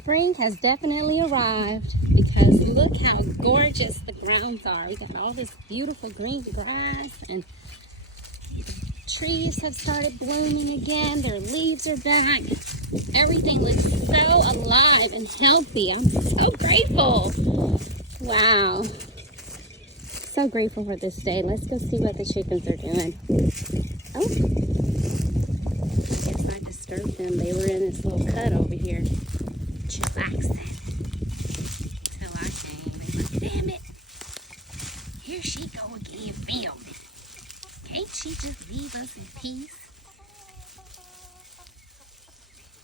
spring has definitely arrived because look how gorgeous the grounds are. We got all this beautiful green grass and trees have started blooming again. Their leaves are back. Everything looks so alive and healthy. I'm so grateful. Wow. So grateful for this day. Let's go see what the chickens are doing. Oh, I guess I disturbed them. They were in this little cut over here, chillaxing. Until I came. They were like, damn it. Here she go again, filming. Can't she just leave us in peace?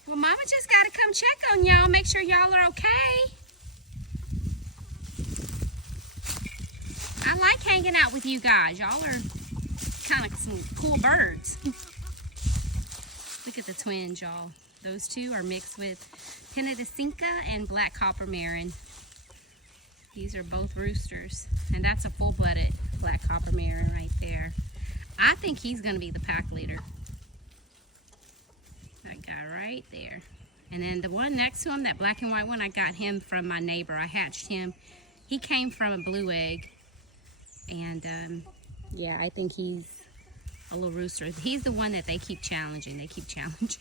Well, Mama just got to come check on y'all, make sure y'all are okay. I like hanging out with you guys. Y'all are kind of some cool birds. Look at the twins, y'all. Those two are mixed with Pinnadecinca and Black Copper Marin. These are both roosters, and that's a full-blooded Black Copper Marin right there. I think he's going to be the pack leader. That guy right there. And then the one next to him, that black and white one, I got him from my neighbor. I hatched him. He came from a blue egg. And yeah, I think he's a little rooster. He's the one that they keep challenging. They keep challenging.